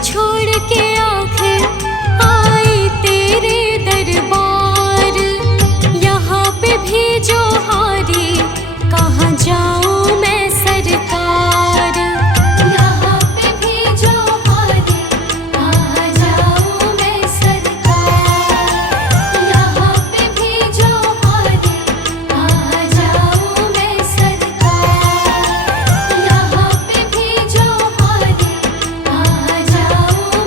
छोड़ के आखिर आई तेरे दरबार। यहाँ पे भी जो हारी कहाँ जाऊँ मैं सरकार। यहाँ पे भी जो हारी कहाँ जाऊँ मैं सरकार। यहाँ पे भी जो हारी कहाँ जाऊँ मैं सरकार। यहाँ पे भी जो हारी कहाँ जाऊँ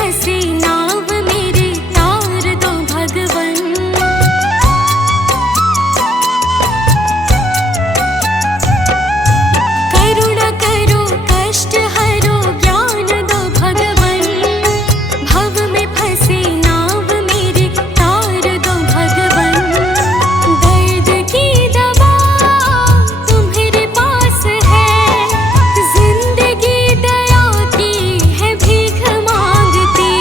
फंसी नाव मेरी तार दो भगवन। करुणा करो कष्ट हरो ज्ञान दो भगवन। भव में फंसी नाव मेरी तार दो भगवन। दर्द की दवा तुम्हारे पास है, जिंदगी दया की है भीख मांगती।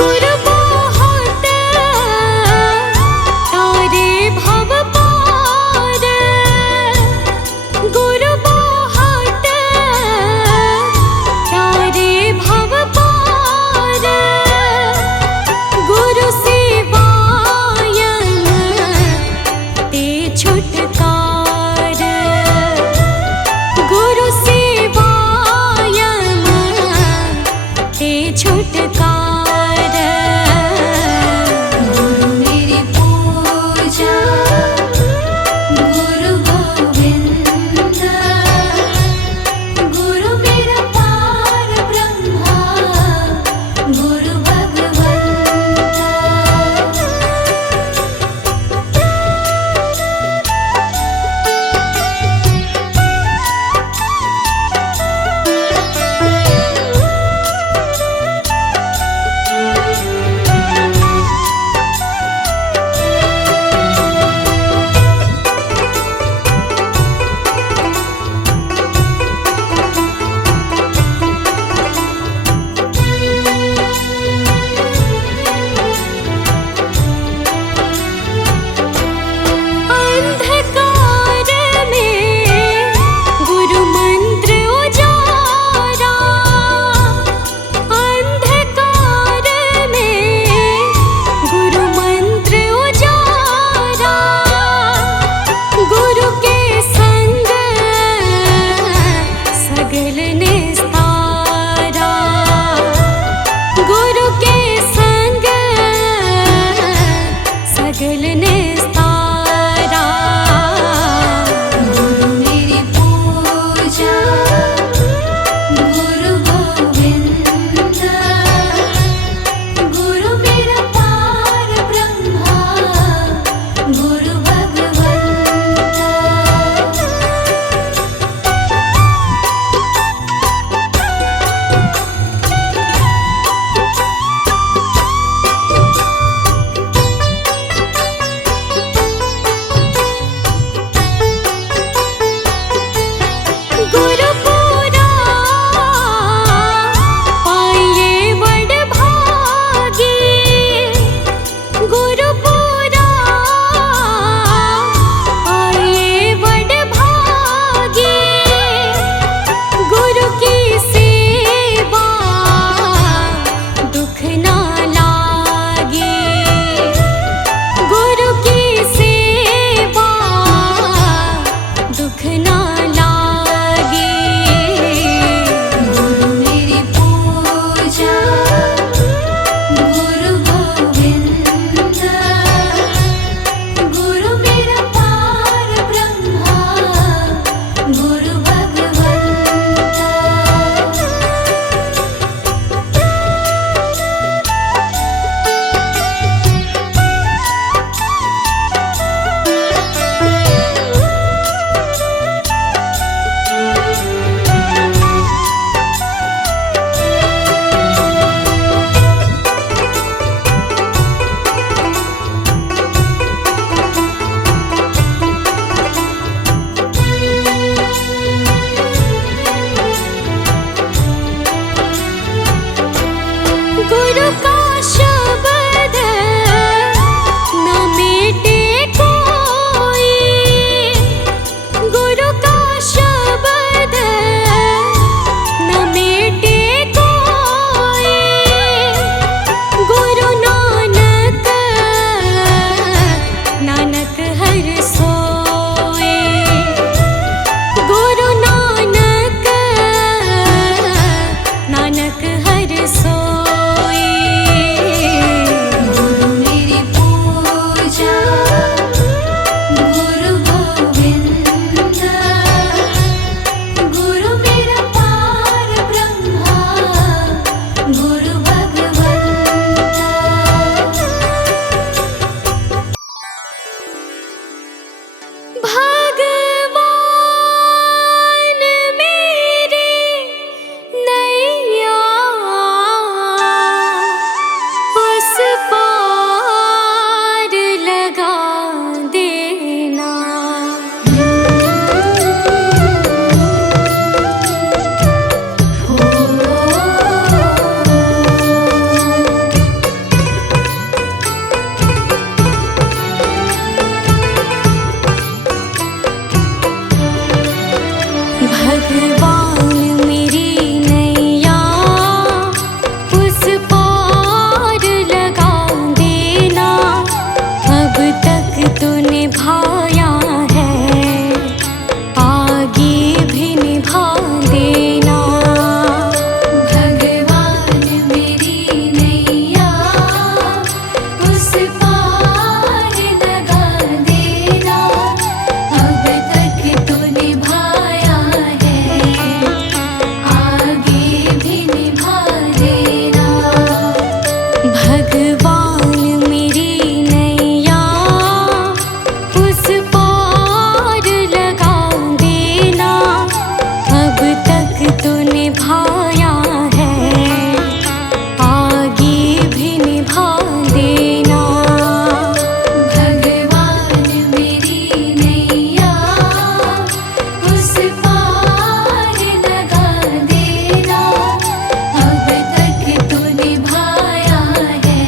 गुरु बहुत तारे भव पार, गुरु बहुत तारे भव पार, गुरु सेवाय ते छुटकार, गुरु सेवाय ते छुटकार। भगवान मेरी नैया उस पार लगा देना, अब तक तो निभाया है, आगे भी निभा देना। भगवान मेरी नैया उस पार लगा देना, अब तक तो निभाया है,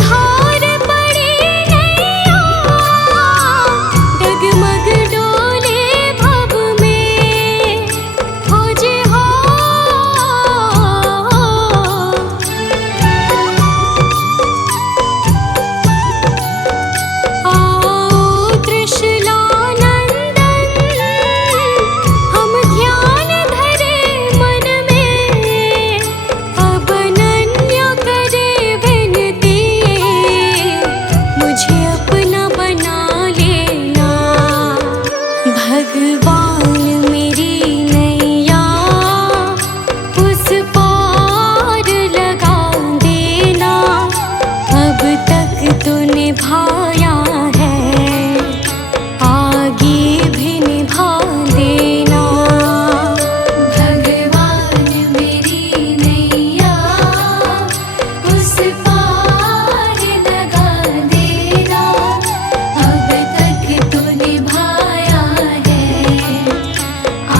धार पड़ी नैया, डगमग डोले भव में, खोज हो। आओ त्रिशूलानंदन, हम ध्यान धरे मन में, अब अनन्य करे विनती, मुझे अपना बना लेना। भगवान मेरी नैया उस पार लगा देना, अब तक तो निभाया है, आगे भी निभा देना। भगवान मेरी नैया उस पार लगा देना, अब तक तो निभाया है,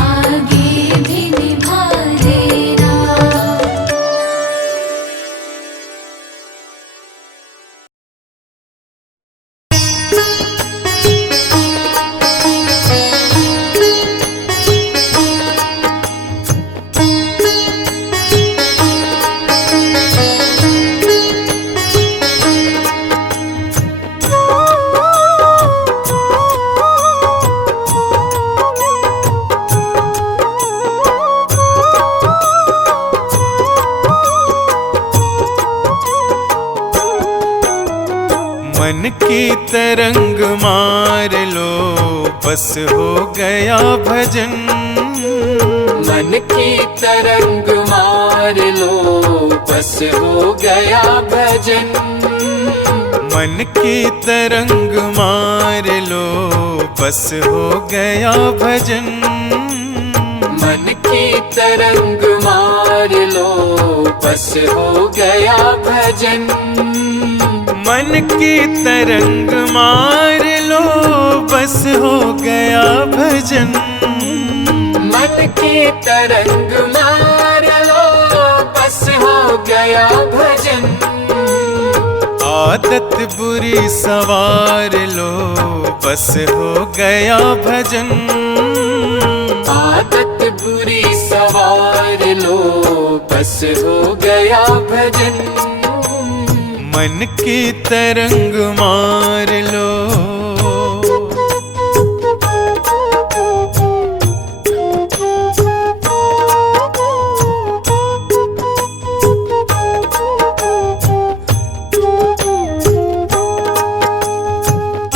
आगे भी निभा देना। मन की तरंग मार लो, बस हो गया भजन। मन की तरंग मार लो, बस हो गया भजन। मन की तरंग मार लो, बस हो गया भजन। मन की तरंग मार लो, बस हो गया भजन। मन की तरंग मार लो, बस हो गया भजन। मन की तरंग मार लो, बस हो गया भजन। आदत बुरी सवार लो, बस हो गया भजन। आदत बुरी सवार लो, बस हो गया भजन। मन की तरंग मार लो।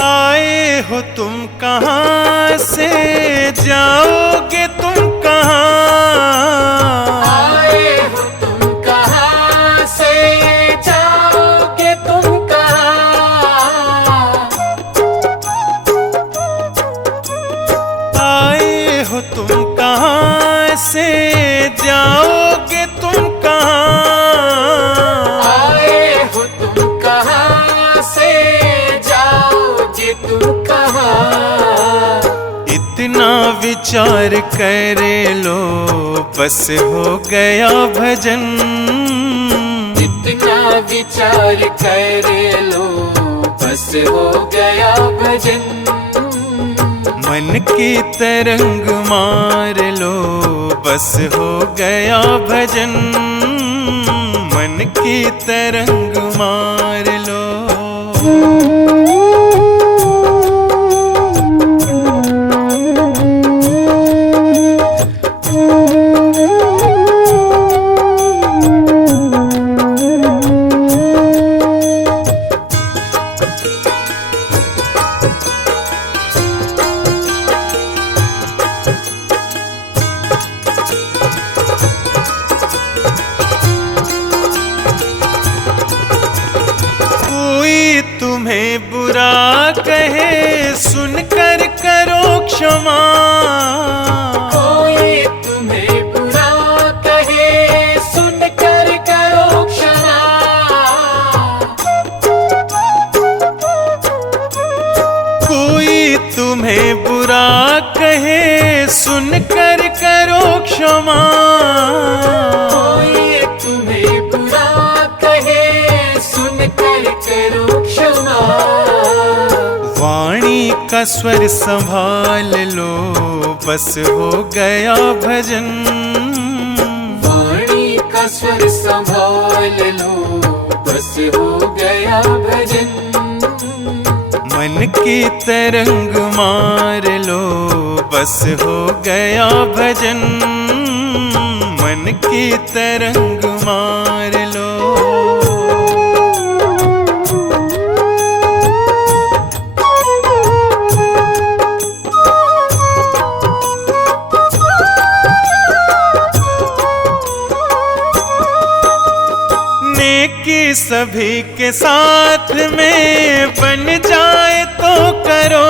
आए हो तुम कहाँ से, जाओगे तुम कहाँ? आए हो तुम कहाँ से, जाओगे तुम कहाँ? आए हो तुम कहाँ से, जाओगे तुम कहाँ? आए हो तुम कहाँ से, जाओगे तुम कहाँ? इतना विचार करे लो, बस हो गया भजन। इतना विचार कर लो, बस हो गया भजन। मन की तरंग मार लो, बस हो गया भजन। मन की तरंग मार लो। तुम्हें बुरा कहे सुनकर करो क्षमा। कोई तुम्हें बुरा कहे सुनकर करो क्षमा। कोई तुम्हें बुरा कहे सुनकर करो क्षमा। कोई तुम्हें बुरा कहे सुनकर क्षमा। वाणी का स्वर संभाल लो, बस हो गया भजन। वाणी का स्वर संभाल लो, बस हो गया भजन। मन की तरंग मार लो, बस हो गया भजन। मन की तरंग मार लो। नेकी सभी के साथ में बन जाए तो करो।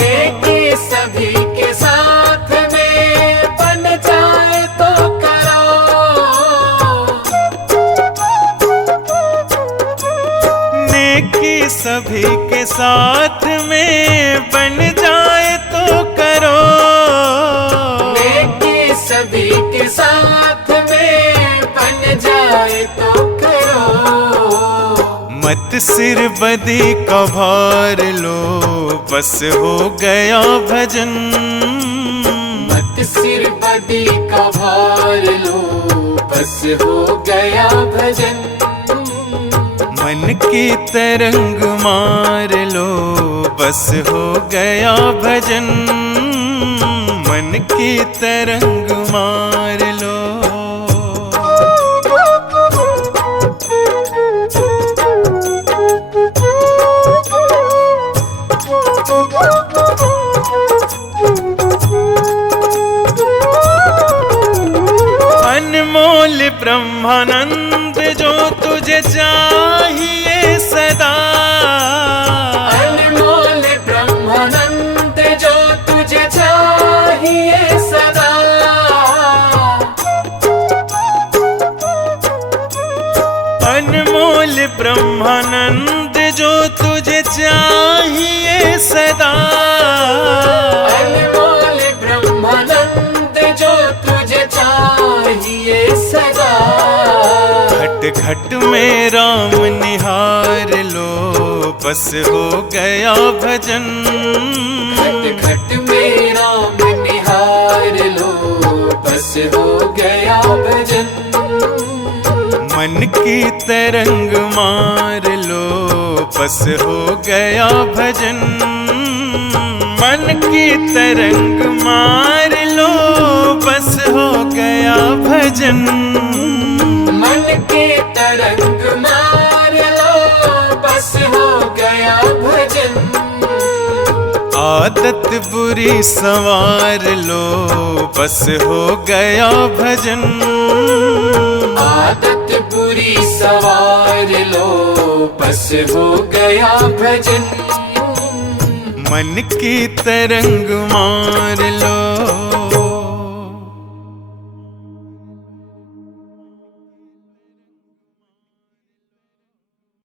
नेकी सभी के साथ में बन जाए तो करो। नेकी सभी के साथ में बन जाए तो करो। नेकी सभी के साथ में बन जाए तो करो। मत सिर बदी का भार लो, बस हो गया भजन। मत सिर बदी का भार लो, बस हो गया भजन। मन की तरंग मार लो, बस हो गया भजन। मन की तरंग मार लो। अनमोल ब्रह्मानंद जो तुझे चाहिए सदा। अनमोल ब्रह्मानंद जो तुझे चाहिए सदा। अनमोल ब्रह्मानंद जो तुझे चाहिए सदा। अनमोल ब्रह्मानंद जो तुझे चाहिए सदा। घट घट में राम निहार लो, बस हो गया भजन। घट घट में राम निहार लो, बस हो गया भजन। मन की तरंग मार लो, बस हो गया भजन। मन की तरंग मार लो, बस हो गया भजन। मन की तरंग मार लो, बस हो गया भजन। आदत बुरी संवार लो, बस हो गया भजन। आदत बुरी सवार लो, बस हो गया भजन। मन की तरंग मार लो।